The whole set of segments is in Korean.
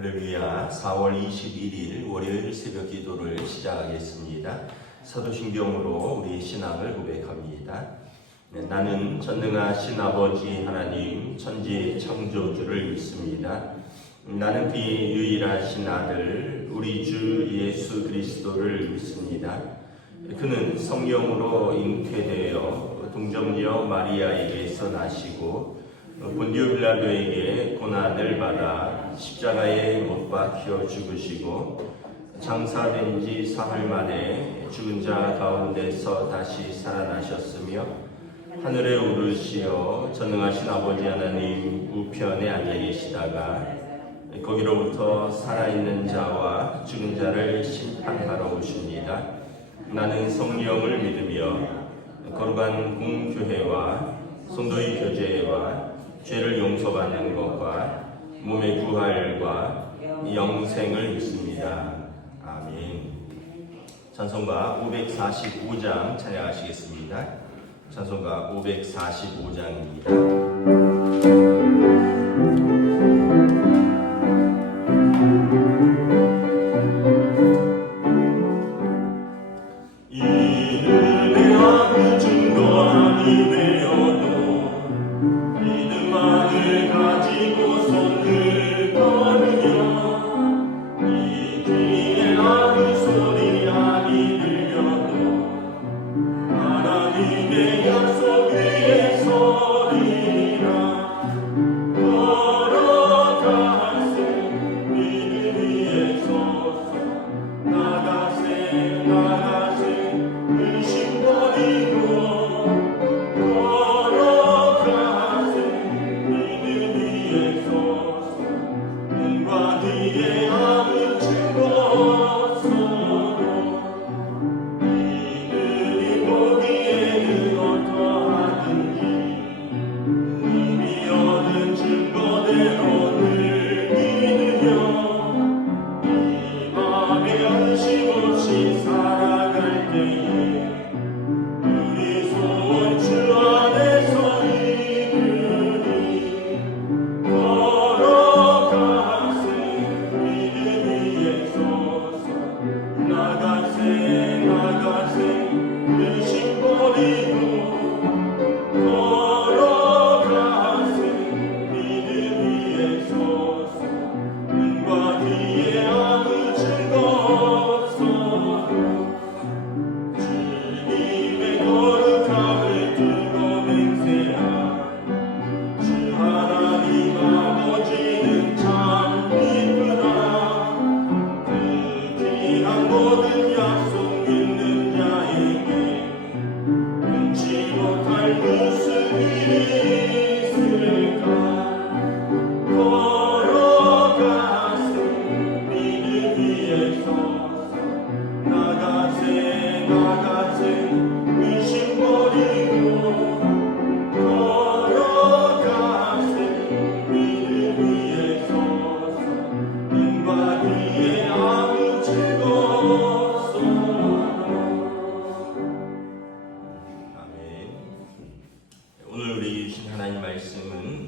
할렐루야. 4월 21일 월요일 새벽 기도를 시작하겠습니다. 사도신경으로 우리 신앙을 고백합니다. 나는 전능하신 아버지 하나님 천지 창조주를 믿습니다. 나는 그의 유일하신 아들 우리 주 예수 그리스도를 믿습니다. 그는 성령으로 잉태되어 동정녀 마리아에게서 나시고 본디오 빌라도에게 고난을 받아 십자가에 못 박혀 죽으시고 장사된 지 사흘 만에 죽은 자 가운데서 다시 살아나셨으며 하늘에 오르시어 전능하신 아버지 하나님 우편에 앉아 계시다가 거기로부터 살아있는 자와 죽은 자를 심판하러 오십니다. 나는 성령을 믿으며 거룩한 공교회와 성도의 교제와 죄를 용서받는 것과 몸의 부활과 영생을 믿습니다. 아멘. 찬송가 545장 찬양하시겠습니다. 찬송가 545장입니다.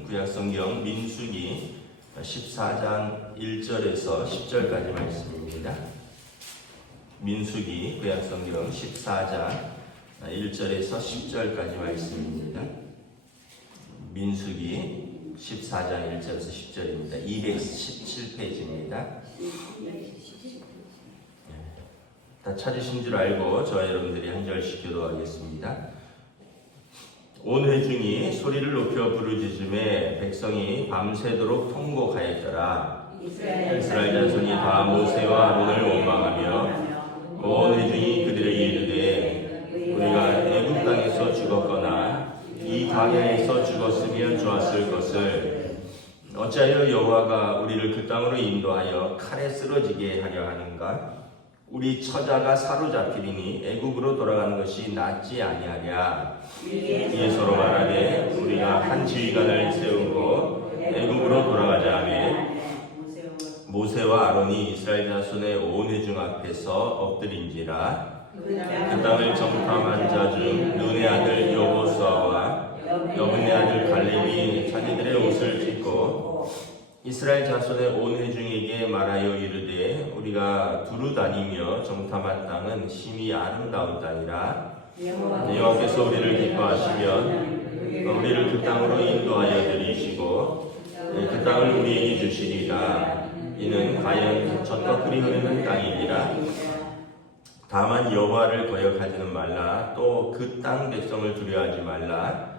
구약성경 민수기 14장 1절에서 10절까지 말씀입니다. 민수기 구약성경 14장 1절에서 10절까지 말씀입니다. 민수기 14장 1절에서 10절입니다. 217페이지입니다. 다 찾으신 줄 알고 저와 여러분들이 한 절씩 기도하겠습니다. 온 회중이 소리를 높여 부르짖음에 백성이 밤새도록 통곡하였더라. 이스라엘 자손이 다 모세와 아론을 원망하며 온 회중이 그들에게 이르되 우리가 애굽 땅에서 죽었거나 이 광야에서 죽었으면 좋았을 것을 어찌하여 여호와가 우리를 그 땅으로 인도하여 칼에 쓰러지게 하려 하는가? 우리 처자가 사로잡히리니 애굽으로 돌아가는 것이 낫지 아니하랴. 이에 서로 말하되 우리가 한 지휘관을 세우고 애굽으로 돌아가자 하며 모세와 아론이 이스라엘 자손의 온 회중 앞에서 엎드린지라. 그 땅을 정탐한 자 중 눈의 아들 여호수아와 여분의 아들 갈렙이 자기들의 옷을 찢고 이스라엘 자손의 온 회중에게 말하여 이르되 우리가 두루 다니며 정탐한 땅은 심히 아름다운 땅이라 여호와께서 우리를 기뻐하시면 우리를 그 땅으로 인도하여 들이시고 그 땅을 우리에게 주시리라. 이는 과연 젖과 꿀이 흐르는 땅이니라. 다만 여호와를 거역하지는 말라. 또 그 땅 백성을 두려워하지 말라.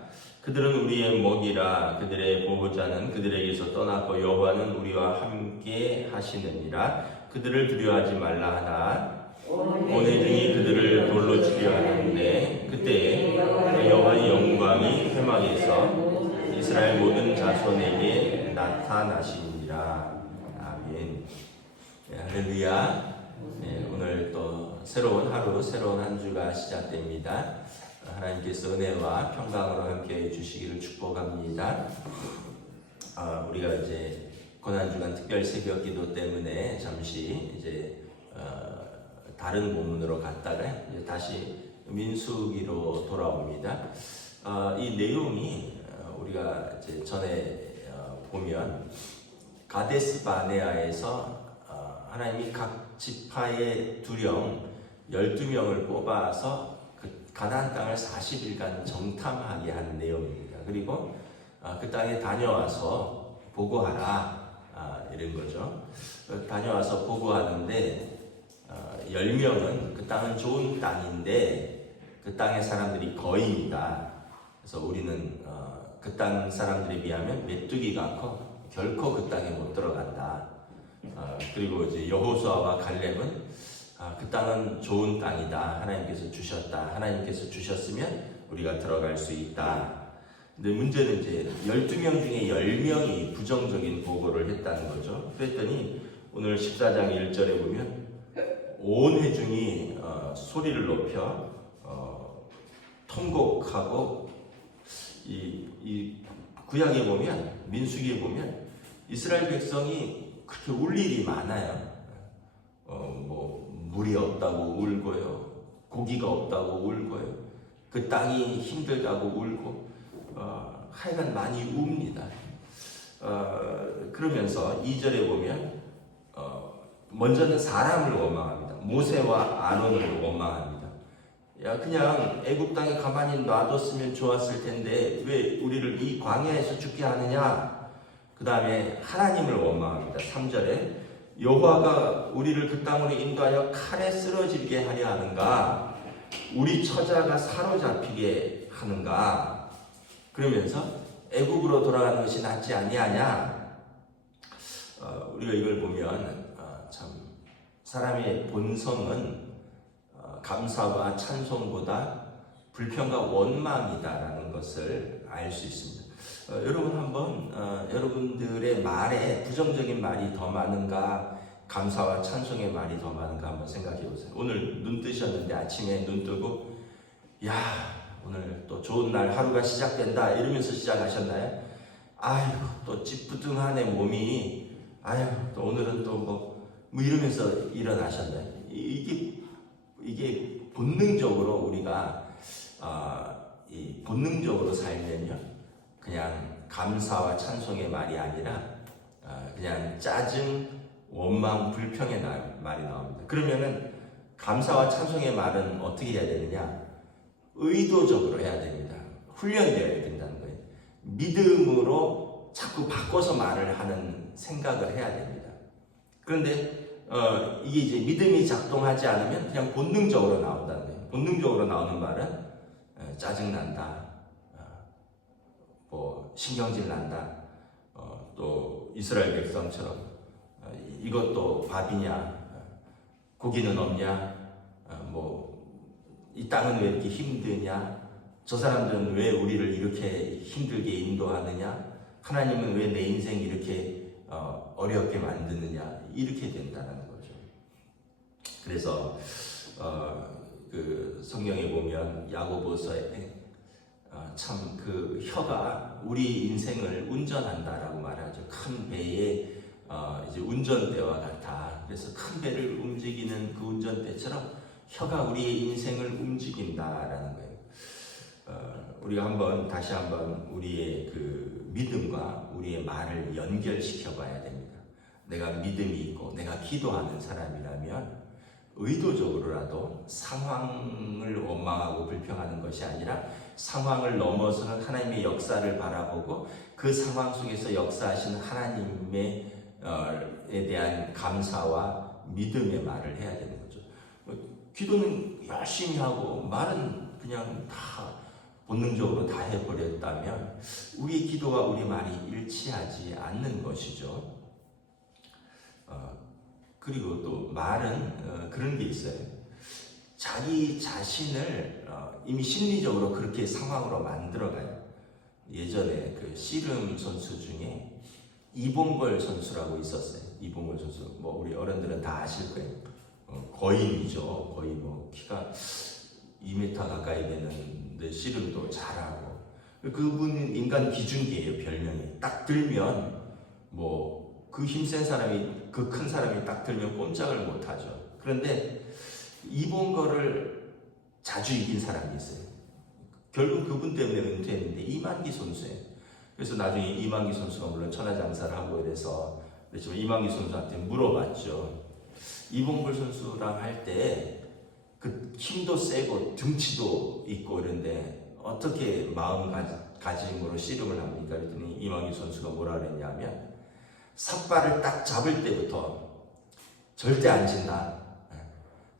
그들은 우리의 먹이라. 그들의 보호자는 그들에게서 떠났고 여호와는 우리와 함께 하시느니라. 그들을 두려워하지 말라 하나 온 회중이 그들을 돌로 치려 하는데 그때 여호와의 영광이 회막에서 이스라엘 모든 자손에게 나타나시니라. 아멘. 할렐루야. 오늘 또 새로운 하루, 새로운 한 주가 시작됩니다. 하나님께서 은혜와 평강으로 함께 해주시기를 축복합니다. 우리가 이제 고난주간 특별 새벽기도 때문에 잠시 이제 다른 본문으로 갔다가 이제 다시 민수기로 돌아옵니다. 이 내용이 우리가 이제 전에 보면 가데스 바네아에서 하나님이 각 지파의 두령 12명을 뽑아서 그 가나안 땅을 40일간 정탐하게 한 내용입니다. 그리고 그 땅에 다녀와서 보고하라 이런 거죠. 다녀와서 보고하는데 10명은 그 땅은 좋은 땅인데 그 땅의 사람들이 거인이다. 그래서 우리는 그 땅 사람들에 비하면 메뚜기가 커 결코 그 땅에 못 들어간다. 그리고 이제 여호수아와 갈렙은 그 땅은 좋은 땅이다. 하나님께서 주셨다. 하나님께서 주셨으면 우리가 들어갈 수 있다. 근데 문제는 이제 12명 중에 10명이 부정적인 보고를 했다는 거죠. 그랬더니 오늘 14장 1절에 보면 온 회중이 소리를 높여 통곡하고 이 구약에 보면 민수기에 보면 이스라엘 백성이 그렇게 울 일이 많아요. 뭐 물이 없다고 울고요, 고기가 없다고 울고요, 그 땅이 힘들다고 울고 하여간 많이 웁니다. 그러면서 2절에 보면 먼저는 사람을 원망합니다. 모세와 아론을 원망합니다. 야, 그냥 애굽 땅에 가만히 놔뒀으면 좋았을 텐데 왜 우리를 이 광야에서 죽게 하느냐. 그 다음에 하나님을 원망합니다. 3절에 여호와가 우리를 그 땅으로 인도하여 칼에 쓰러지게 하려 하는가, 우리 처자가 사로잡히게 하는가. 그러면서 애굽으로 돌아가는 것이 낫지 아니하냐. 우리가 이걸 보면 참 사람의 본성은 감사와 찬송보다 불평과 원망이다라는 것을 알 수 있습니다. 여러분 한번 여러분들의 말에 부정적인 말이 더 많은가, 감사와 찬송의 말이 더 많은가 한번 생각해 보세요. 오늘 눈 뜨셨는데 아침에 눈 뜨고 야, 오늘 또 좋은 날 하루가 시작된다 이러면서 시작하셨나요? 아유, 또 찌뿌둥하네 몸이. 아유, 또 오늘은 또 뭐 이러면서 일어나셨나요? 이게 본능적으로 우리가 본능적으로 살면요, 그냥 감사와 찬송의 말이 아니라 그냥 짜증, 원망, 불평의 말이 나옵니다. 그러면은 감사와 찬송의 말은 어떻게 해야 되느냐? 의도적으로 해야 됩니다. 훈련되어야 된다는 거예요. 믿음으로 자꾸 바꿔서 말을 하는 생각을 해야 됩니다. 그런데 이게 이제 믿음이 작동하지 않으면 그냥 본능적으로 나온다는 거예요. 본능적으로 나오는 말은 짜증난다, 뭐 신경질 난다, 또 이스라엘 백성처럼 이것도 밥이냐, 고기는 없냐, 뭐 이 땅은 왜 이렇게 힘드냐, 저 사람들은 왜 우리를 이렇게 힘들게 인도하느냐, 하나님은 왜 내 인생 이렇게 어렵게 만드느냐, 이렇게 된다는 거죠. 그래서 그 성경에 보면 야고보서에 참 그 혀가 우리 인생을 운전한다라고 말하죠. 큰 배의 이제 운전대와 같아. 그래서 큰 배를 움직이는 그 운전대처럼 혀가 우리의 인생을 움직인다라는 거예요. 우리가 다시 한번 우리의 그 믿음과 우리의 말을 연결시켜 봐야 됩니다. 내가 믿음이 있고 내가 기도하는 사람이라면 의도적으로라도 상황을 원망하고 불평하는 것이 아니라 상황을 넘어서는 하나님의 역사를 바라보고 그 상황 속에서 역사하시는 하나님에 대한 감사와 믿음의 말을 해야 되는 거죠. 기도는 열심히 하고 말은 그냥 다 본능적으로 다 해버렸다면 우리의 기도와 우리 말이 일치하지 않는 것이죠. 그리고 또 말은 그런 게 있어요. 자기 자신을 이미 심리적으로 그렇게 상황으로 만들어가요. 예전에 그 씨름 선수 중에 이봉걸 선수라고 있었어요. 이봉걸 선수, 우리 어른들은 다 아실 거예요. 거인이죠. 거의 키가 2m 가까이 되는데 씨름도 잘하고, 그분은 인간 기준기예요. 별명이 딱 들면 그 힘센 사람이, 그 큰 사람이 딱 들면 꼼짝을 못하죠. 그런데 이봉걸을 자주 이긴 사람이 있어요. 결국 그분 때문에 은퇴했는데 이만기 선수예요. 그래서 나중에 이만기 선수가 물론 천하장사를 하고 이래서 그렇지만 이만기 선수한테 물어봤죠. 이봉걸 선수랑 할 때 그 힘도 세고 등치도 있고 이런데 어떻게 마음가짐으로 씨름을 합니까? 그랬더니 이만기 선수가 뭐라 그랬냐면 삿발을 딱 잡을 때부터 절대 안 진다.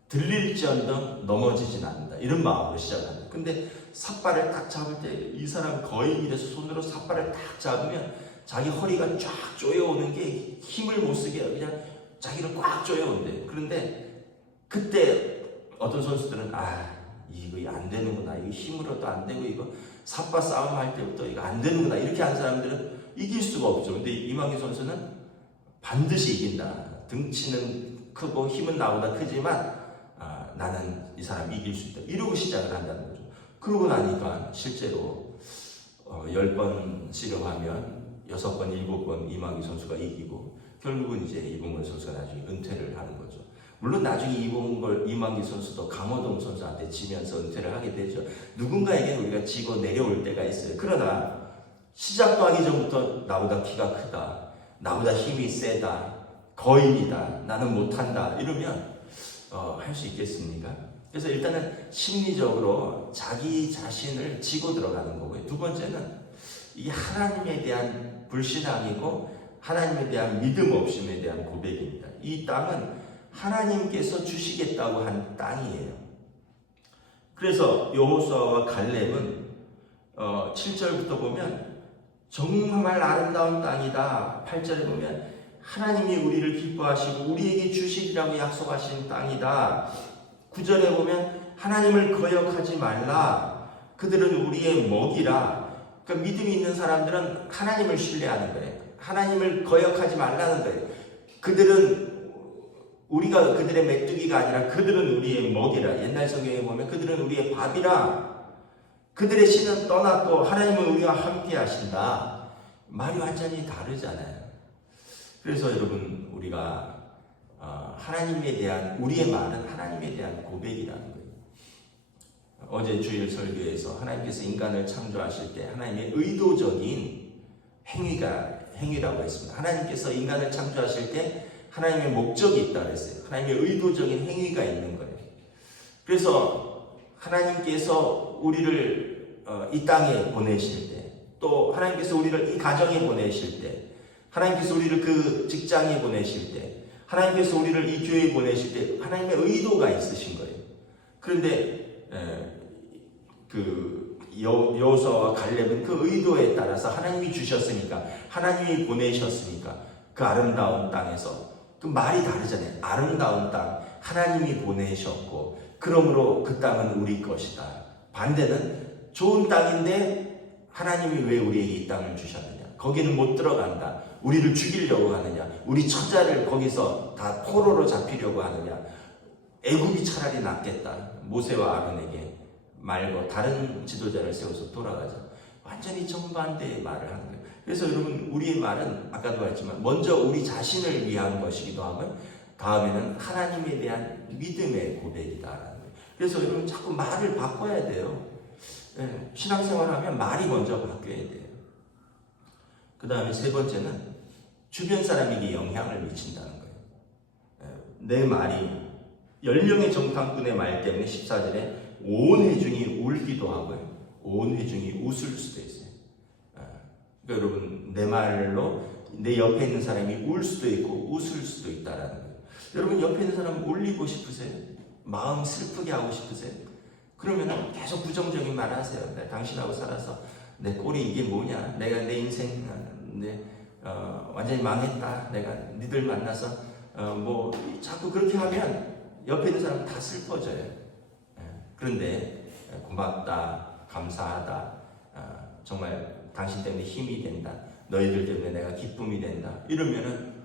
들릴지언정 넘어지진 않는다. 이런 마음으로 시작합니다. 근데 삿발을 딱 잡을 때 이 사람 거인이라서 손으로 삿발을 딱 잡으면 자기 허리가 쫙 조여오는 게 힘을 못 쓰게 그냥 자기를 꽉 조여온대. 그런데 그때 어떤 선수들은 이거 안 되는구나. 이거 힘으로도 안 되고 이거 삿발 싸움 할 때부터 이거 안 되는구나. 이렇게 한 사람들은 이길 수가 없죠. 근데 이만기 선수는 반드시 이긴다. 등치는 크고 힘은 나보다 크지만 나는 이 사람 이길 수 있다. 이러고 시작을 한다는 거죠. 그러고 나니까 실제로 10번 씨름하면 6번, 7번 이만기 선수가 이기고 결국은 이제 이봉걸 선수가 나중에 은퇴를 하는 거죠. 물론 나중에 이만기 선수도 강호동 선수한테 지면서 은퇴를 하게 되죠. 누군가에게 우리가 지고 내려올 때가 있어요. 그러나 시작도 하기 전부터 나보다 키가 크다, 나보다 힘이 세다, 거인이다, 나는 못한다 이러면 할 수 있겠습니까? 그래서 일단은 심리적으로 자기 자신을 지고 들어가는 거고요. 두 번째는 이 하나님에 대한 불신앙이고 하나님에 대한 믿음 없음에 대한 고백입니다. 이 땅은 하나님께서 주시겠다고 한 땅이에요. 그래서 여호수아와 갈렙은 7절부터 보면 정말 아름다운 땅이다. 8절에 보면 하나님이 우리를 기뻐하시고 우리에게 주시리라고 약속하신 땅이다. 9절에 보면 하나님을 거역하지 말라. 그들은 우리의 먹이라. 그러니까 믿음이 있는 사람들은 하나님을 신뢰하는 거예요. 하나님을 거역하지 말라는 거예요. 그들은 우리가 그들의 메뚜기가 아니라 그들은 우리의 먹이라. 옛날 성경에 보면 그들은 우리의 밥이라. 그들의 신은 떠났고 하나님은 우리와 함께 하신다. 말이 완전히 다르잖아요. 그래서 여러분 우리가 하나님에 대한 우리의 말은 하나님에 대한 고백이라는 거예요. 어제 주일 설교에서 하나님께서 인간을 창조하실 때 하나님의 의도적인 행위라고 했습니다. 하나님께서 인간을 창조하실 때 하나님의 목적이 있다고 했어요. 하나님의 의도적인 행위가 있는 거예요. 그래서 하나님께서 우리를 이 땅에 보내실 때, 또 하나님께서 우리를 이 가정에 보내실 때, 하나님께서 우리를 그 직장에 보내실 때, 하나님께서 우리를 이 교회에 보내실 때 하나님의 의도가 있으신 거예요. 그런데 여호수아와 갈렙은 그 의도에 따라서 하나님이 주셨으니까, 하나님이 보내셨으니까 그 아름다운 땅에서 그 말이 다르잖아요. 아름다운 땅, 하나님이 보내셨고 그러므로 그 땅은 우리 것이다. 반대는 좋은 땅인데 하나님이 왜 우리에게 이 땅을 주셨느냐? 거기는 못 들어간다. 우리를 죽이려고 하느냐? 우리 처자를 거기서 다 포로로 잡히려고 하느냐? 애굽이 차라리 낫겠다. 모세와 아론에게 말고 다른 지도자를 세워서 돌아가자. 완전히 정반대의 말을 하는 거예요. 그래서 여러분 우리의 말은 아까도 말했지만 먼저 우리 자신을 위한 것이기도 하고 다음에는 하나님에 대한 믿음의 고백이다라는 거예요. 그래서 여러분 자꾸 말을 바꿔야 돼요. 신앙생활하면 말이 먼저 바뀌어야 돼요. 그 다음에 세 번째는 주변 사람에게 영향을 미친다는 거예요. 내 말이 10명의 정탐꾼의 말 때문에 14절에 온 회중이 울기도 하고요. 온 회중이 웃을 수도 있어요. 그러니까 여러분, 내 말로 내 옆에 있는 사람이 울 수도 있고 웃을 수도 있다라는 거예요. 여러분, 옆에 있는 사람 울리고 싶으세요? 마음 슬프게 하고 싶으세요? 그러면 계속 부정적인 말 하세요. 내가 당신하고 살아서 내 꼴이 이게 뭐냐? 내가 내 인생 완전히 망했다. 내가 니들 만나서 자꾸 그렇게 하면 옆에 있는 사람 다 슬퍼져요. 그런데 고맙다, 감사하다, 정말 당신 때문에 힘이 된다, 너희들 때문에 내가 기쁨이 된다, 이러면은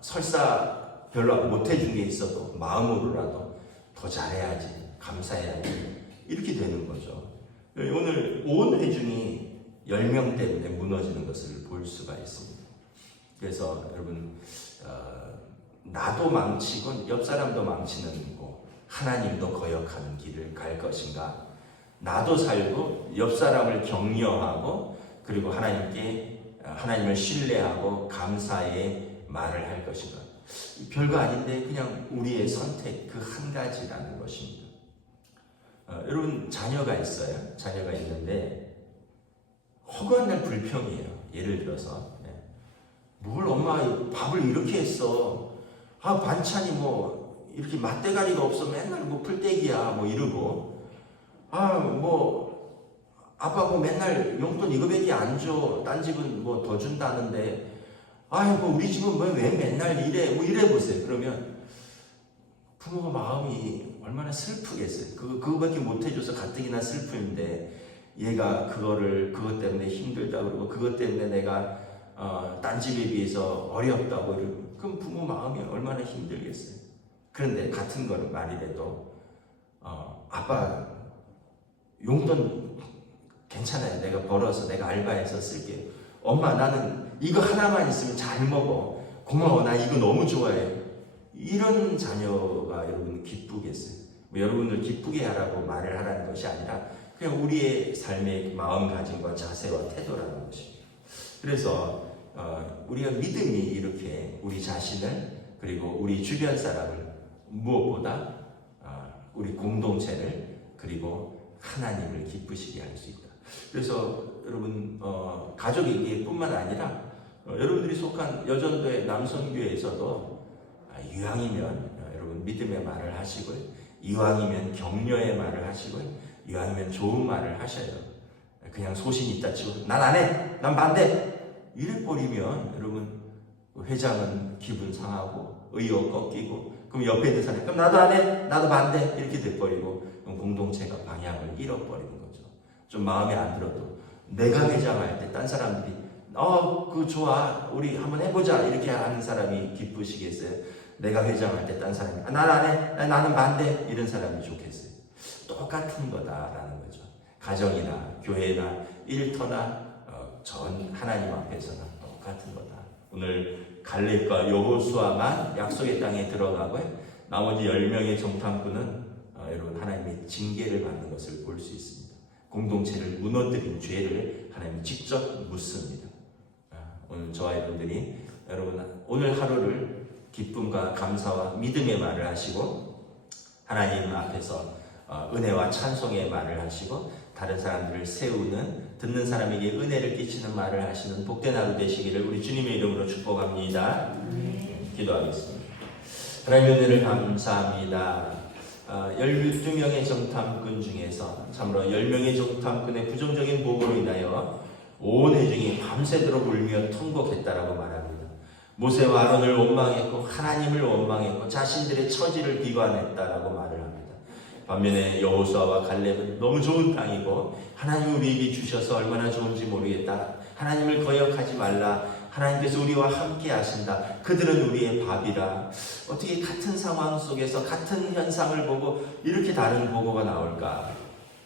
설사 별로 못해준 게 있어도 마음으로라도 더 잘해야지, 감사해야지, 이렇게 되는 거죠. 오늘 온 회중이 10명 때문에 무너지는 것을 볼 수가 있습니다. 그래서 여러분, 나도 망치고 옆 사람도 망치는 거, 하나님도 거역하는 길을 갈 것인가? 나도 살고 옆 사람을 격려하고 그리고 하나님을 신뢰하고 감사의 말을 할 것인가? 별거 아닌데 그냥 우리의 선택 그 한 가지라는 것입니다. 여러분, 자녀가 있어요. 자녀가 있는데 허구한 날 불평이에요. 예를 들어서 뭘 엄마 밥을 이렇게 했어. 반찬이 이렇게 맛대가리가 없어. 맨날 풀떼기야 이러고. 아빠 맨날 용돈 이거밖에 안 줘. 딴 집은 더 준다는데. 우리 집은 왜 맨날 이래. 이래 보세요. 그러면 부모가 마음이 얼마나 슬프겠어요. 그거밖에 못 해줘서 가뜩이나 슬픔인데 얘가 그것 때문에 힘들다 그러고 그것 때문에 내가 딴 집에 비해서 어렵다고 이러고, 그럼 부모 마음이 얼마나 힘들겠어요. 그런데 같은 거는 말이라도 아빠 용돈 괜찮아요. 내가 벌어서 내가 알바해서 쓸게요. 엄마 나는 이거 하나만 있으면 잘 먹어. 고마워. 나 이거 너무 좋아해. 이런 자녀가 여러분 기쁘겠어요. 여러분을 기쁘게 하라고 말을 하라는 것이 아니라 그냥 우리의 삶의 마음가짐과 자세와 태도라는 것입니다. 그래서 우리가 믿음이 이렇게 우리 자신을 그리고 우리 주변 사람을 무엇보다 우리 공동체를 그리고 하나님을 기쁘시게 할 수 있다. 그래서 여러분 가족에게 뿐만 아니라 여러분들이 속한 여전도의 남선교회에서도 이왕이면 여러분 믿음의 말을 하시고요, 이왕이면 격려의 말을 하시고요, 이왕이면 좋은 말을 하셔요. 그냥 소신 있다 치고 난 안 해, 난 반대 이래 버리면 여러분 회장은 기분 상하고 의욕 꺾이고, 그럼 옆에 있는 사람이 그럼 나도 안 해, 나도 반대 이렇게 돼버리고 공동체가 방향을 잃어버리는 거죠. 좀 마음에 안 들어도 내가 회장할 때 딴 사람들이 그거 좋아 우리 한번 해보자 이렇게 하는 사람이 기쁘시겠어요? 내가 회장할 때 딴 사람이 난 안 해, 나는 반대 이런 사람이 좋겠어요? 똑같은 거다라는 거죠. 가정이나 교회나 일터나 전 하나님 앞에서는 똑같은 거다. 오늘 갈렙과 여호수아만 약속의 땅에 들어가고요, 나머지 10명의 정탐꾼은 여러분 하나님의 징계를 받는 것을 볼 수 있습니다. 공동체를 무너뜨린 죄를 하나님이 직접 묻습니다. 오늘 저와 여러분들이 여러분 오늘 하루를 기쁨과 감사와 믿음의 말을 하시고 하나님 앞에서 은혜와 찬송의 말을 하시고 다른 사람들을 세우는, 듣는 사람에게 은혜를 끼치는 말을 하시는 복된 하루 되시기를 우리 주님의 이름으로 축복합니다. 기도하겠습니다. 하나님의 은혜를 감사합니다. 12명의 정탐꾼 중에서 참으로 10명의 정탐꾼의 부정적인 보고로 인하여 온 회중이 밤새도록 울며 통곡했다라고 말합니다. 모세와 아론을 원망했고 하나님을 원망했고 자신들의 처지를 비관했다라고 말을 합니다. 반면에 여호수아와 갈렙은 너무 좋은 땅이고 하나님이 우리에게 주셔서 얼마나 좋은지 모르겠다, 하나님을 거역하지 말라, 하나님께서 우리와 함께 하신다, 그들은 우리의 밥이라. 어떻게 같은 상황 속에서 같은 현상을 보고 이렇게 다른 보고가 나올까?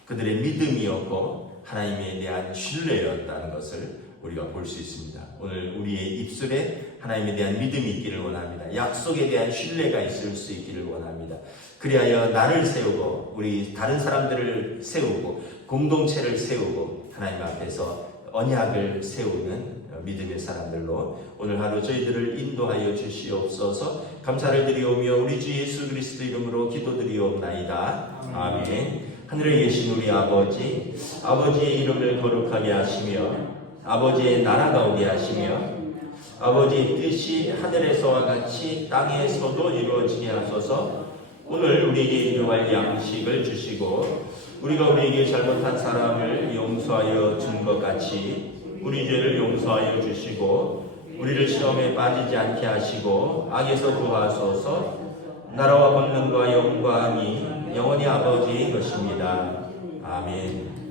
그들의 믿음이었고 하나님에 대한 신뢰였다는 것을 우리가 볼 수 있습니다. 오늘 우리의 입술에 하나님에 대한 믿음이 있기를 원합니다. 약속에 대한 신뢰가 있을 수 있기를 원합니다. 그리하여 나를 세우고 우리 다른 사람들을 세우고 공동체를 세우고 하나님 앞에서 언약을 세우는 믿음의 사람들로 오늘 하루 저희들을 인도하여 주시옵소서. 감사를 드리오며 우리 주 예수 그리스도 이름으로 기도드리옵나이다. 아멘. 하늘에 계신 우리 아버지, 아버지의 이름을 거룩하게 하시며 아버지의 나라가 오게 하시며 아버지의 뜻이 하늘에서와 같이 땅에서도 이루어지게 하소서. 오늘 우리에게 일용할 양식을 주시고 우리가 우리에게 잘못한 사람을 용서하여 준 것 같이 우리 죄를 용서하여 주시고 우리를 시험에 빠지지 않게 하시고 악에서 구하소서. 나라와 권능과 영광이 영원히 아버지의 것입니다. 아멘.